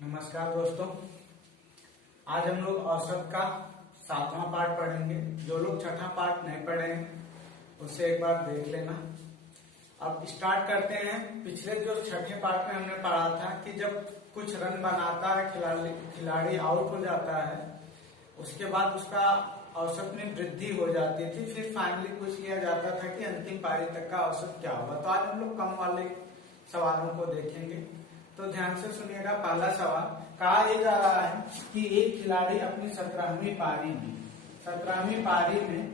नमस्कार दोस्तों, आज हम लोग औसत का 7वां पार्ट पढ़ेंगे। जो लोग छठा पार्ट नहीं पढ़े हैं उससे एक बार देख लेना। अब स्टार्ट करते हैं। पिछले जो छठे पार्ट में हमने पढ़ा था कि जब कुछ रन बनाता है खिलाड़ी आउट हो जाता है, उसके बाद उसका औसत में वृद्धि हो जाती थी। फिर फाइनली पूछ लिया जाता था कि अंतिम पारी तक का औसत क्या होगा। तो आज हम लोग कम वाले सवालों को देखेंगे, तो ध्यान से सुनिएगा। पहला सवाल कहा यह जा रहा है कि एक खिलाड़ी अपनी 17वीं पारी में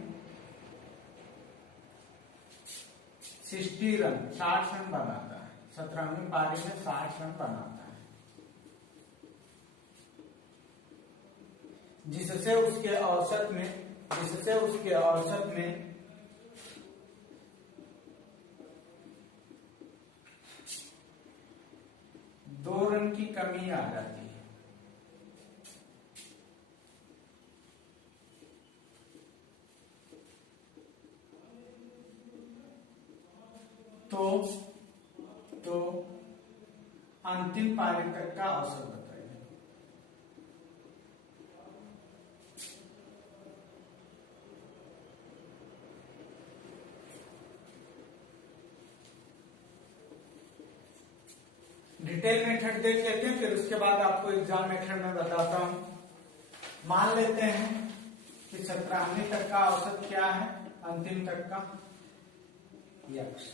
60 रन 60 रन बनाता है। 17वीं पारी में 60 रन बनाता है, जिससे उसके औसत में 2 रन की कमी आ जाती है। तो अंतिम पारी तक का औसत बताइए। डिटेल मेथड देख लेते हैं, फिर उसके बाद आपको एग्जाम मेथड में बताता हूं। मान लेते हैं कि 17वीं तक का औसत क्या है, अंतिम तक का यक्स।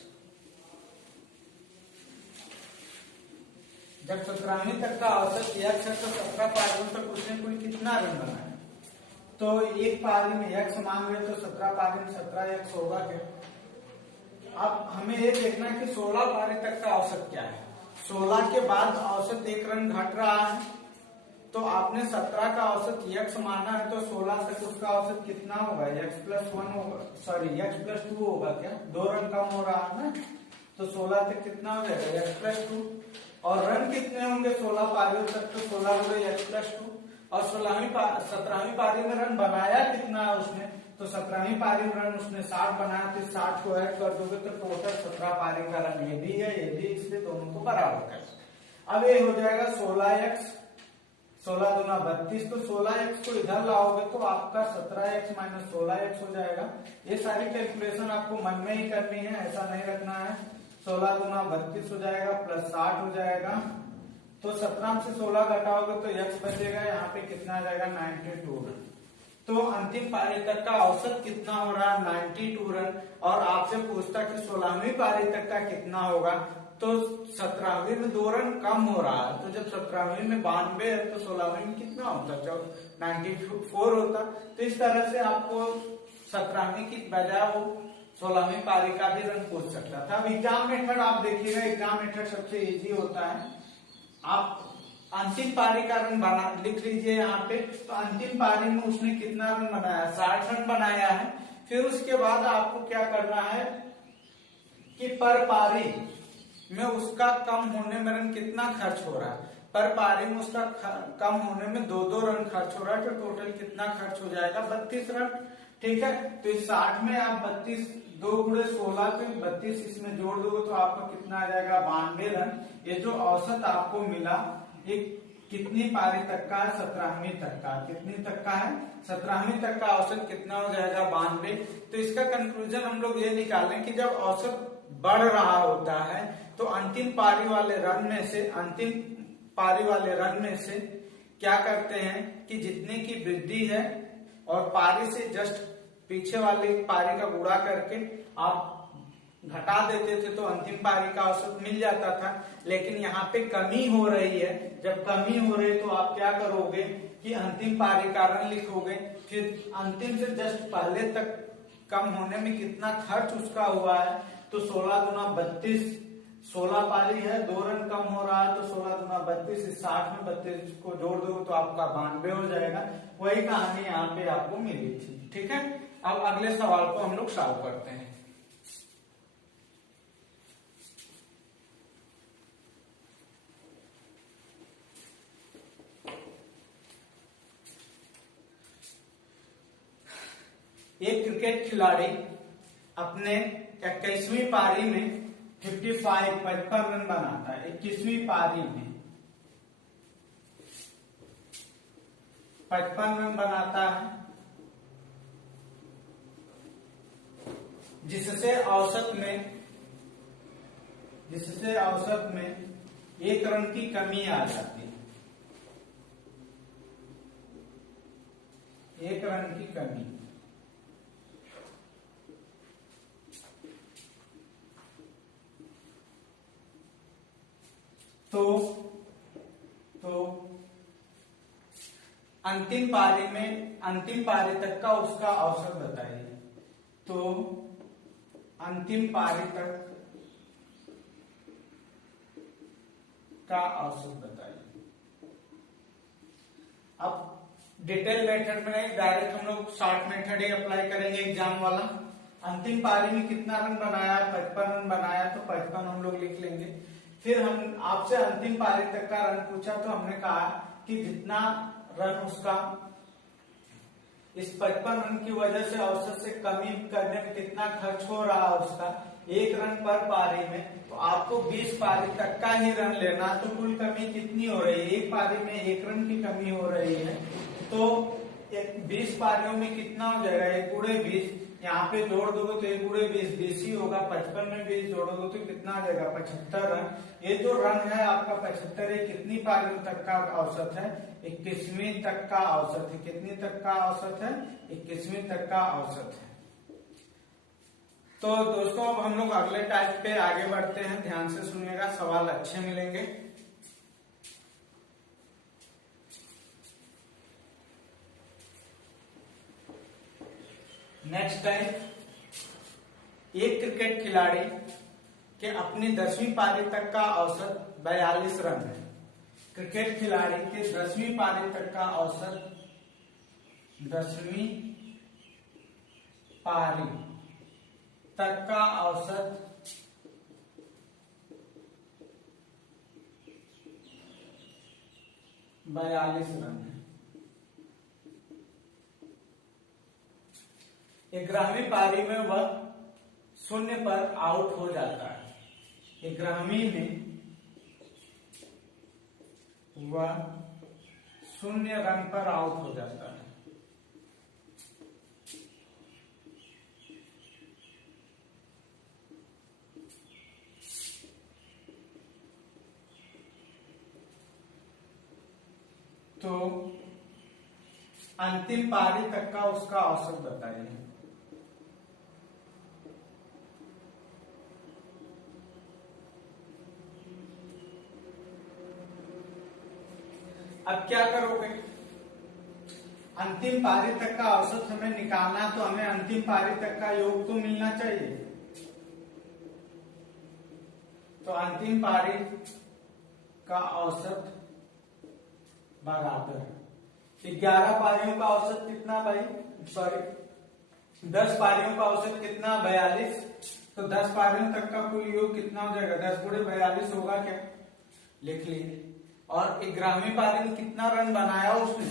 जब 17वीं तक का औसत यक्स है तो 17 पारियों तक उसने कुल कितना रन बनाया। तो एक पारी में यक्स मान रहे तो 17 पारी में 17 यक्स होगा क्या। अब हमें ये देखना है कि 16 पारी तक का औसत क्या है। 16 के बाद औसत 1 रन घट रहा है, तो आपने 17 का औसत यक्स माना है, तो 16 तक उसका औसत कितना होगा, x+1 होगा, सॉरी x+2 होगा क्या। 2 रन कम हो रहा है ना, तो 16 तक कितना हो जाएगा, x+2। और रन कितने होंगे 16 पारियों तक, तो 16 गुणे x+2। और 17वीं पारी में रन बनाया कितना है उसने, तो 17वीं पारी में रन उसने 60 बनाया, तो 60 को ऐड कर दोगे तो टोटल 17 पारी का रन ये भी है ये भी, इसलिए दोनों को बराबर कर। अब ये हो जाएगा 16x, 16 दूना 32, तो 16x को इधर लाओगे तो आपका 17x माइनस 16x हो जाएगा। ये सारी कैलकुलेशन आपको मन में ही करनी है, ऐसा नहीं रखना है। 16 दूना 32 हो जाएगा प्लस 60 हो जाएगा, तो 17 से 16 घटाओगे तो x बचेगा, यहाँ पे कितना आ जाएगा 92 रन। तो अंतिम पारी तक का औसत कितना हो रहा है, 92 रन। और आपसे पूछता कि 16वीं पारी तक का कितना होगा, तो 17वीं में 2 रन कम हो रहा है, तो जब 17वीं में 92 है तो 16वीं में कितना होता, 94 होता। तो इस तरह से आपको 17वीं की बजाय वो 16वीं पारी का भी रन पूछ सकता था। अब एग्जाम मेथड आप देखिएगा, एग्जाम मेथड सबसे इजी होता है। आप अंतिम पारी का रन बना लिख लीजिए यहाँ पे। तो अंतिम पारी में उसने कितना रन बनाया, 60 रन बनाया है। फिर उसके बाद आपको क्या करना है कि पर पारी में उसका कम होने में रन कितना खर्च हो रहा है। पर पारी में उसका कम होने में 2-2 रन खर्च हो रहा है, तो टोटल कितना खर्च हो जाएगा, 32 रन। ठीक है, तो इस 60 में आप 32 2 गुणे 16 तो 32 इसमें जोड़ दोगे तो आपका कितना आ जाएगा, 92 रन। ये जो औसत आपको मिला ये कितनी पारी तक का है, 17वीं तक का। कितनी तक का है, 17वीं तक का औसत कितना हो जाएगा, 92। तो इसका कंक्लूजन हम लोग ये निकालें कि जब औसत बढ़ रहा होता है तो अंतिम पारी वाले रन में से क्या करते हैं कि जितने की वृद्धि है और पारी से जस्ट पीछे वाली पारी का गुणा करके आप घटा देते थे तो अंतिम पारी का औसत मिल जाता था। लेकिन यहाँ पे कमी हो रही है, जब कमी हो रही है तो आप क्या करोगे कि अंतिम पारी का रन लिखोगे, फिर अंतिम से जस्ट पहले तक कम होने में कितना खर्च उसका हुआ है। तो 16 दूना 32, 16 पारी है, 2 रन कम हो रहा है, तो 16 दूना 32, 60 में 32 को जोड़ दो तो आपका 92 हो जाएगा। वही कहानी यहाँ पे आपको मिली थी। ठीक है, अब अगले सवाल को हम लोग सॉल्व करते हैं। एक क्रिकेट खिलाड़ी अपने 21वीं पारी में 55 रन बनाता है। 21वीं पारी में 55 रन बनाता है, जिससे औसत में 1 रन की कमी आ जाती है, 1 रन की कमी। तो अंतिम पारी तक का उसका औसत बताइए। तो अंतिम पारी तक का औसत बताइए। अब डिटेल मेथड में नहीं, डायरेक्ट हम लोग शॉर्ट मेथड ही अप्लाई करेंगे एग्जाम वाला। अंतिम पारी में कितना रन बनाया, 55 रन बनाया, तो 55 हम लोग लिख लेंगे। फिर हम आपसे अंतिम पारी तक का रन पूछा, तो हमने कहा कि जितना रन उसका इस 55 रन की वजह से औसत से कमी करने में कितना खर्च हो रहा है उसका 1 रन पर पारी में, तो आपको 20 पारी तक का ही रन लेना। तो कुल कमी कितनी हो रही है, एक पारी में 1 रन की कमी हो रही है, तो 20 पारियों में कितना हो जाएगा, 1 गुणे 20, यहाँ पे जोड़ दोगे तो 1 गुणे 20 20 ही होगा, 55 में 20 जोड़ोगे तो कितना आ जाएगा, 75 रन। ये जो रन है आपका 75, ये कितनी पारियों तक का औसत है, 21वीं तक का औसत है। कितनी तक का औसत है, 21वीं तक का औसत है। तो दोस्तों अब हम लोग अगले टाइप पे आगे बढ़ते हैं, ध्यान से सुनिएगा, सवाल अच्छे मिलेंगे। नेक्स्ट टाइप, एक क्रिकेट खिलाड़ी के अपनी 10वीं पारी तक का औसत 42 रन है। क्रिकेट खिलाड़ी के 10वीं पारी तक का औसत, 10वीं पारी तक का औसत 42 रन है। 11वीं पारी में वह 0 पर आउट हो जाता है। 11वीं में वह 0 रन पर आउट हो जाता है। तो अंतिम पारी तक का उसका औसत बताइए। अब क्या करोगे, अंतिम पारी तक का औसत हमें निकालना, तो हमें अंतिम पारी तक का योग तो मिलना चाहिए। तो अंतिम पारी का औसत बराबर 11 पारियों का औसत कितना भाई, सॉरी 10 पारियों का औसत कितना, 42। तो 10 पारियों तक का कुल योग कितना हो जाएगा, 10 गुणे 42 होगा क्या, लिख लीजिए। और 11वीं पारी में कितना रन बनाया उसने,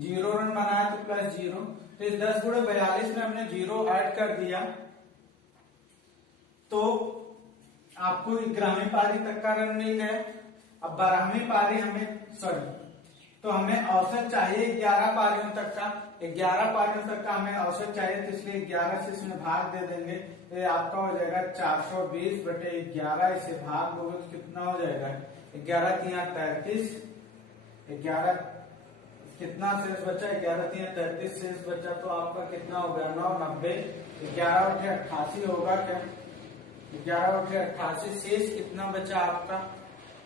0 रन बनाया, तो प्लस 0, तो इस 10 गुणे 42 में हमने 0 ऐड कर दिया, तो आपको 11वीं पारी तक का रन मिल गया। अब 12वीं पारी तो हमें औसत चाहिए 11 पारियों तक का, 11 पारियों तक का हमें औसत चाहिए, तो इसलिए 11 से इसमें भाग दे देंगे, तो ये आपका हो जाएगा 420 बटे 11, इसे भाग दोगे तो कितना हो जाएगा, 11 तिया 33, 11 कितना शेष बचा, 11 तिया 33 शेष बचा, तो आपका कितना हो गया 9, 90, 11 बटे 88 होगा क्या, 11 बटे 88, शेष कितना बचा आपका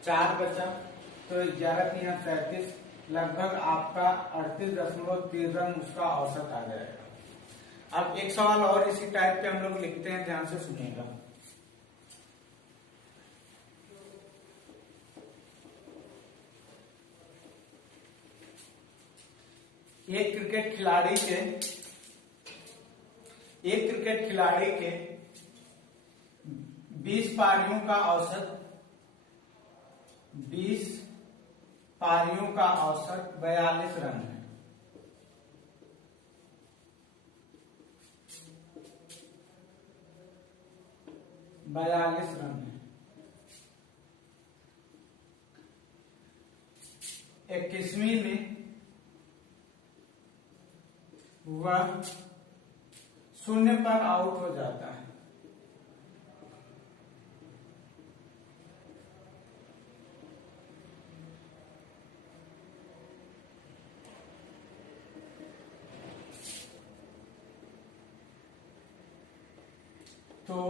4 बचा, तो 11 तिया 33, लगभग आपका 38.3 रन उसका औसत आ जाएगा। अब एक सवाल और इसी टाइप पे हम लोग लिखते हैं, ध्यान से सुनिएगा। एक क्रिकेट खिलाड़ी के 20 पारियों का औसत 42 रन है। रन है। 21वीं में वह शून्य पर आउट हो जाता है। तो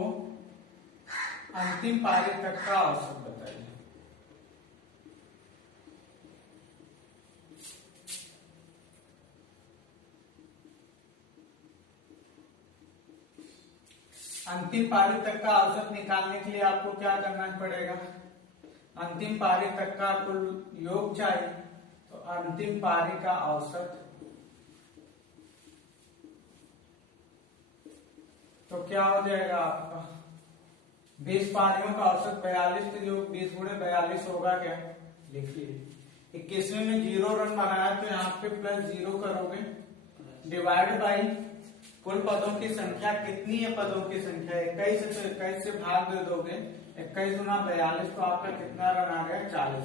अंतिम पारी तक का औसत बताइए। अंतिम पारी तक का औसत निकालने के लिए आपको क्या करना पड़ेगा? अंतिम पारी तक का कुल योग चाहिए, तो अंतिम पारी का औसत तो क्या हो जाएगा आपका 20 पारियों का औसत 42, तो जो 20 गुणे 42 होगा क्या? लिखिए 21वें में 0 रन बनाया तो यहाँ पे +0 करोगे, डिवाइड बाई कुल पदों की संख्या कितनी है? पदों की संख्या 21 है, तो 21 से भाग दे दोगे, 21 गुना 42, तो आपका कितना रन आ गया? 40।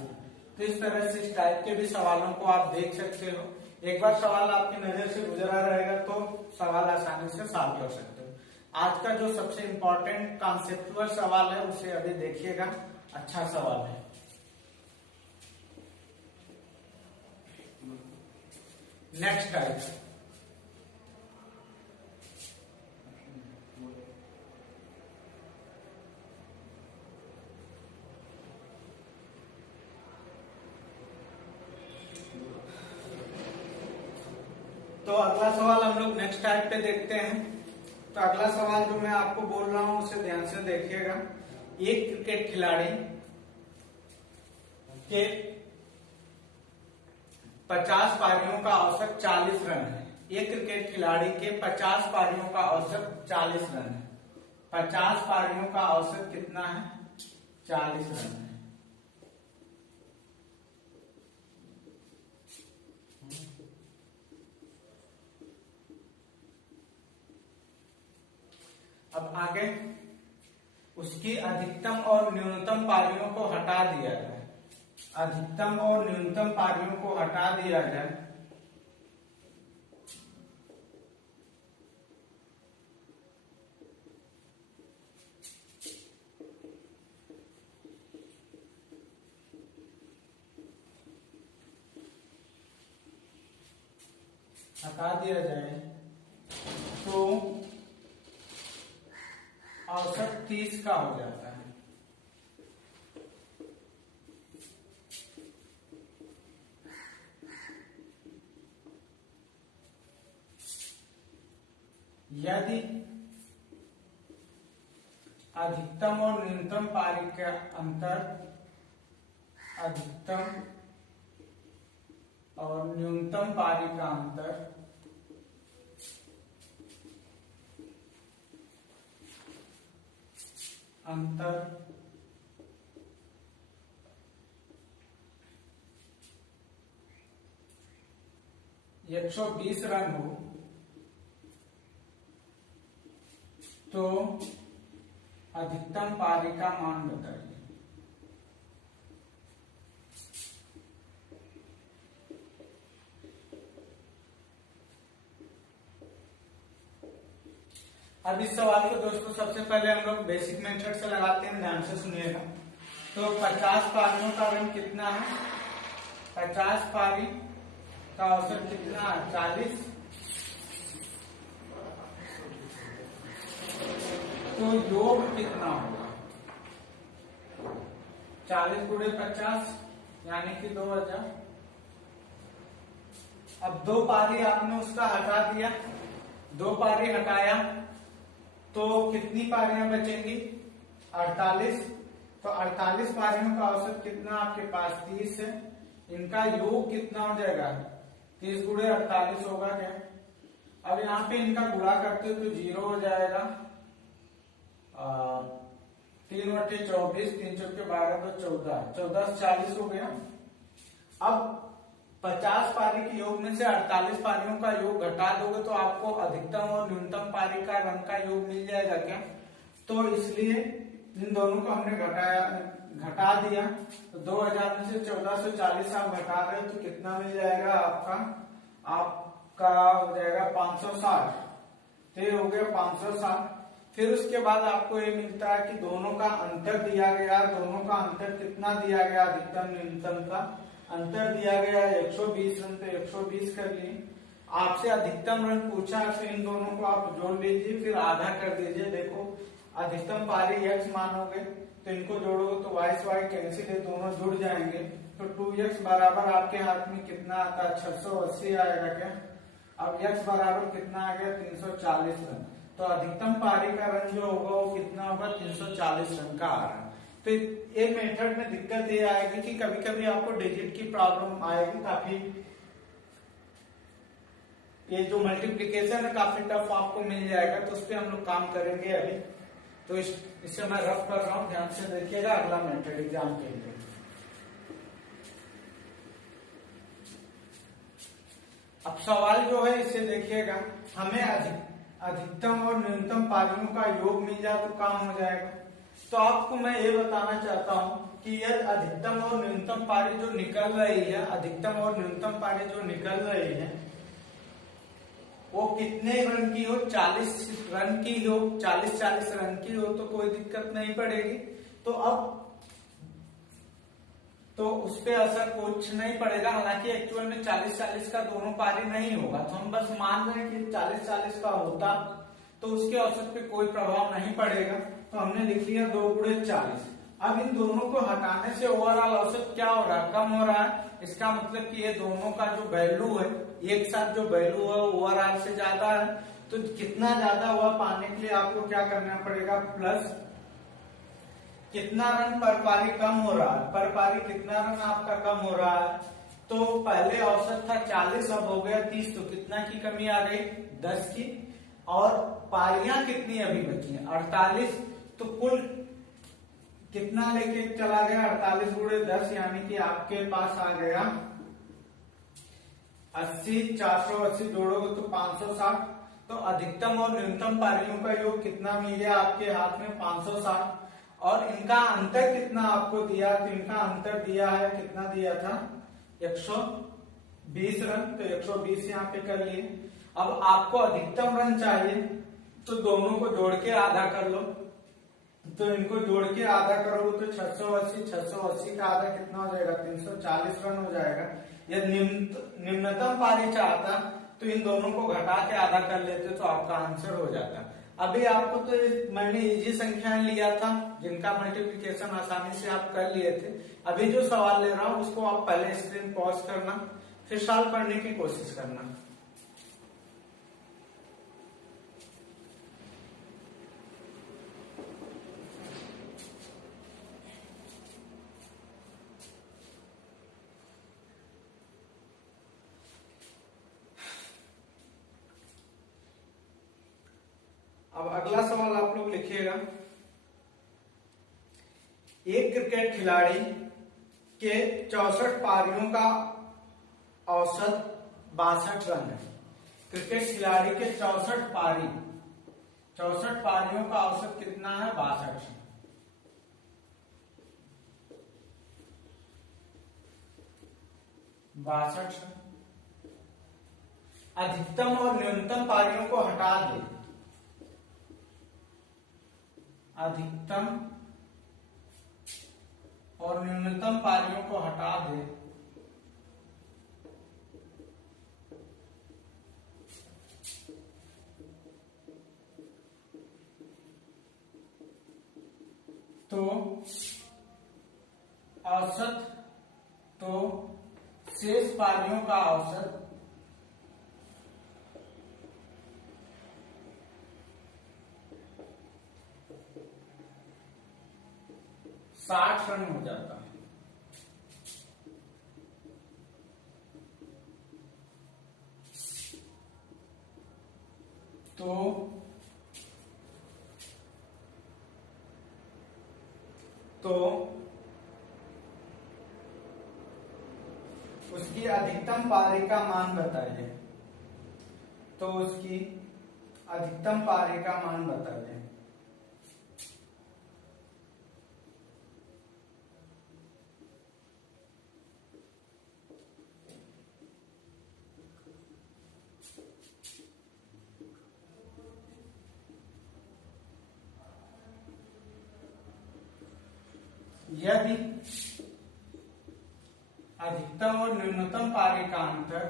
तो इस तरह से इस टाइप के भी सवालों को आप देख सकते हो। एक बार सवाल आपकी नजर से गुजरा रहेगा तो सवाल आसानी से सॉल्व कर सकते हो। आज का जो सबसे इंपॉर्टेंट कॉन्सेप्चुअल सवाल है उसे अभी देखिएगा, अच्छा सवाल है। नेक्स्ट टाइप, तो अगला सवाल हम लोग नेक्स्ट टाइप पे देखते हैं। तो अगला सवाल जो मैं आपको बोल रहा हूं उसे ध्यान से देखिएगा। एक क्रिकेट खिलाड़ी के 50 पारियों का औसत 40 रन है। एक क्रिकेट खिलाड़ी के 50 पारियों का औसत 40 रन है। 50 पारियों का औसत कितना है? 40 रन है। अब आगे उसकी अधिकतम और न्यूनतम पारियों को हटा दिया जाए। अधिकतम और न्यूनतम पारियों को हटा दिया जाए, तो औसत 30 का हो जाता है। यदि अधिकतम और न्यूनतम पारी का अंतर, अधिकतम और न्यूनतम पारी का अंतर अंतर 120 रन हो तो अधिकतम पारी का मान बताइए। अब इस सवाल को दोस्तों सबसे पहले हम लोग बेसिक मेथड से लगाते हैं, ध्यान से सुनिएगा। तो 50 पारियों का रन कितना है? 50 पारी का औसत कितना है? 40। तो योग कितना होगा? 40 गुणे 50 यानी कि 2000। अब 2 पारी आपने उसका हटा दिया, 2 पारी हटाया तो कितनी पारियां बचेंगी? 48। तो 48 पारियों का औसत कितना आपके पास? 30 है। इनका योग कितना हो जाएगा? 30 गुणे 48 होगा क्या? अब यहाँ पे इनका गुणा करते हो तो 0 हो जाएगा। 3 बटे 24, 3 चौके 12 तो 14, 14 से 40 हो गया। अब 50 पारी के योग में से 48 पारियों का योग घटा दोगे तो आपको अधिकतम और न्यूनतम पारी का रन का योग मिल जाएगा क्या? तो इसलिए इन दोनों को हमने घटा दिया। तो 2000 में से 1440 आप घटा रहे हो तो कितना मिल जाएगा आपका? का हो जाएगा 560, तो ये हो गया 560। फिर उसके बाद आपको ये मिलता है कि दोनों का अंतर दिया गया, दोनों का अंतर कितना दिया गया, अधिकतम न्यूनतम का अंतर दिया गया 120 रन, तो 120 कर लिए। आपसे अधिकतम रन पूछा, तो इन दोनों को आप जोड़ लीजिए, फिर आधा कर दीजिए। देखो अधिकतम पारी x मानोगे तो इनको जोड़ोगे तो y से y कैंसिल है, दोनों जुड़ जाएंगे, तो 2x बराबर आपके हाथ में कितना आता है, 680 आएगा क्या। अब x बराबर कितना आ गया, 340 रन। तो अधिकतम पारी का रन जो होगा वो कितना होगा, 340 रन का आ रहा है। तो एक मेथड में दिक्कत ये आएगी कि कभी कभी आपको डिजिट की प्रॉब्लम आएगी, काफी ये जो मल्टीप्लिकेशन है काफी टफ आपको मिल जाएगा, तो उस पर हम लोग काम करेंगे अभी। तो इससे मैं रफ कर रहा हूं, ध्यान से देखिएगा अगला मेथड एग्जाम के लिए। अब सवाल जो है इसे देखिएगा, हमें अधिकतम और न्यूनतम पारियों का योग मिल जाए तो काम हो जाएगा। तो आपको मैं ये बताना चाहता हूं कि यह अधिकतम और न्यूनतम पारी जो निकल रही है, अधिकतम और न्यूनतम पारी जो निकल रही है वो कितने रन की हो, 40 रन की हो, 40 रन की हो तो कोई दिक्कत नहीं पड़ेगी। तो अब तो उस पर असर कुछ नहीं पड़ेगा, हालांकि एक्चुअल में 40 का दोनों पारी नहीं होगा, तो हम बस मान रहे हैं कि 40 का होता तो उसके औसत पे कोई प्रभाव नहीं पड़ेगा। तो हमने लिख लिया 2 × 40। अब इन दोनों को हटाने से ओवरऑल औसत क्या हो रहा है, कम हो रहा है। इसका मतलब कि ये दोनों का जो वैल्यू है, एक साथ जो वैल्यू है ओवरऑल से ज्यादा है। तो कितना ज्यादा हुआ पाने के लिए आपको क्या करना पड़ेगा, प्लस कितना रन पर पारी कम हो रहा है, पर पारी कितना रन आपका कम हो रहा है। तो पहले औसत था 40, अब हो गया 30, तो कितना की कमी आ गई, 10 की। और पारियां कितनी अभी बची हैं, 48। तो कुल कितना लेके चला गया, 48 × 10, यानी कि आपके पास आ गया 80, 480 जोड़ोगे तो 560। तो अधिकतम और न्यूनतम पारियों का योग कितना मिल गया आपके हाथ में, 560। और इनका अंतर कितना आपको दिया, तो इनका अंतर दिया है, कितना दिया था, 120 रन। तो 120 यहाँ पे कर लिए। अब आपको अधिकतम रन चाहिए, तो दोनों को जोड़ के आधा कर लो। तो इनको जोड़ के आधा करोगे तो 680 का आधा कितना हो जाएगा, 340 रन हो जाएगा। यदि निम्नतम पारी चाहता तो इन दोनों को घटा के आधा कर लेते तो आपका आंसर हो जाता। अभी आपको तो मैंने इजी संख्याएं लिया था जिनका मल्टीप्लिकेशन आसानी से आप कर लिए थे। अभी जो सवाल ले रहा हूं उसको आप पहले स्क्रीन पॉज करना, फिर सॉल्व करने की कोशिश करना। अब अगला सवाल आप लोग लिखिएगा, एक क्रिकेट खिलाड़ी के 64 पारियों का औसत 62 रन है। क्रिकेट खिलाड़ी के 64 पारियों का औसत कितना है, 62। अधिकतम और न्यूनतम पारियों को हटा दे, अधिकतम और न्यूनतम पारियों को हटा दे तो औसत, तो शेष पारियों का औसत 60 रन हो जाता है। तो उसकी अधिकतम पारी का मान बताइए, तो उसकी अधिकतम पारी का मान बताइए। यदि अधिकतम और न्यूनतम पारी का अंतर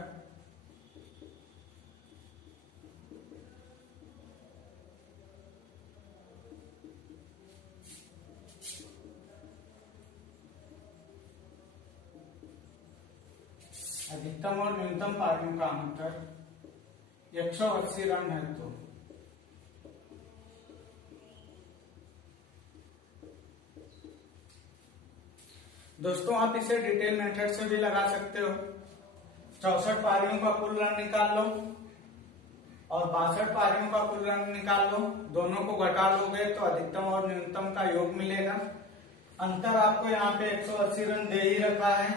अधिकतम और न्यूनतम पारियों का अंतर 180 रन है तो दोस्तों आप इसे डिटेल मेथड से भी लगा सकते हो। 64 पारियों का कुल रन निकाल लो और 62 पारियों का कुल रन निकाल लो, दोनों को घटा लोगे तो अधिकतम और न्यूनतम का योग मिलेगा। अंतर आपको यहाँ पे 180 रन दे ही रखा है,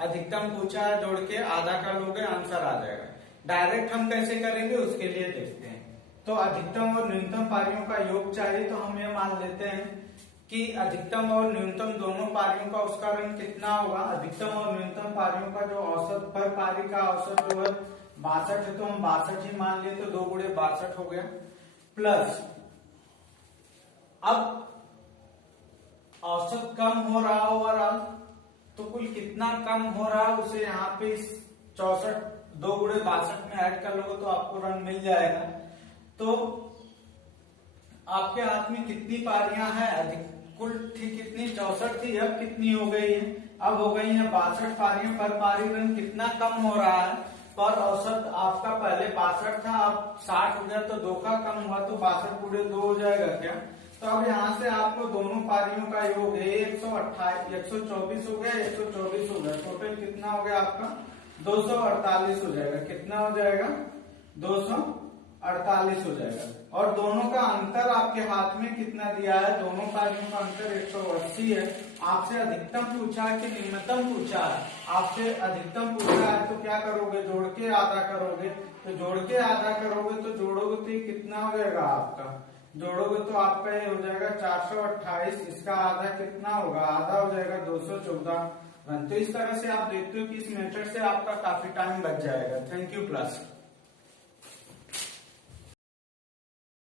अधिकतम पूछा है, जोड़ के आधा कर लोगे आंसर आ जाएगा। डायरेक्ट हम कैसे करेंगे उसके लिए देखते हैं। तो अधिकतम और न्यूनतम पारियों का योग चाहिए तो हम ये मान लेते हैं कि अधिकतम और न्यूनतम दोनों पारियों का उसका रन कितना होगा। अधिकतम और न्यूनतम पारियों का जो औसत पर पारी का औसत जो है 62 है, तो हम 62 ही मान लिए, तो 2 गुणे 62 हो गया। प्लस अब औसत कम हो रहा ओवरऑल, तो कुल कितना कम हो रहा है उसे यहाँ पे 64 2 गुणे 62 में ऐड कर लोगे तो आपको रन मिल जाएगा। तो आपके हाथ में कितनी पारियां हैं, अधिक कुल थी कितनी 64 थी, अब कितनी हो गई है, अब हो गई है 62 पारियां। पर पारी रन कितना कम हो रहा है, पर औसत आपका पहले 62 था, अब 60 हो गया, तो 2 का कम हुआ, तो 62 गुणे 2 हो जाएगा क्या। तो अब यहाँ से आपको दोनों पारियों का योग है 128 124 हो गया, 124 हो गया, टोटल कितना हो गया आपका 248 हो जाएगा। कितना हो जाएगा 248 हो जाएगा। और दोनों का अंतर आपके हाथ में कितना दिया है, दोनों पारियों का अंतर 180 है। आपसे अधिकतम पूछा है कि न्यूनतम पूछा है, आपसे अधिकतम पूछा है तो क्या करोगे, जोड़ के आधा करोगे। तो जोड़ के आधा करोगे तो जोड़ोगे तो ये कितना हो जाएगा आपका, जोड़ोगे तो आपका ये हो जाएगा 428, इसका आधा कितना होगा, आधा हो जाएगा 214 रन। तो इस तरह से आप देखते हो कि इस मेथड से आपका काफी टाइम बच जाएगा। Thank you plus.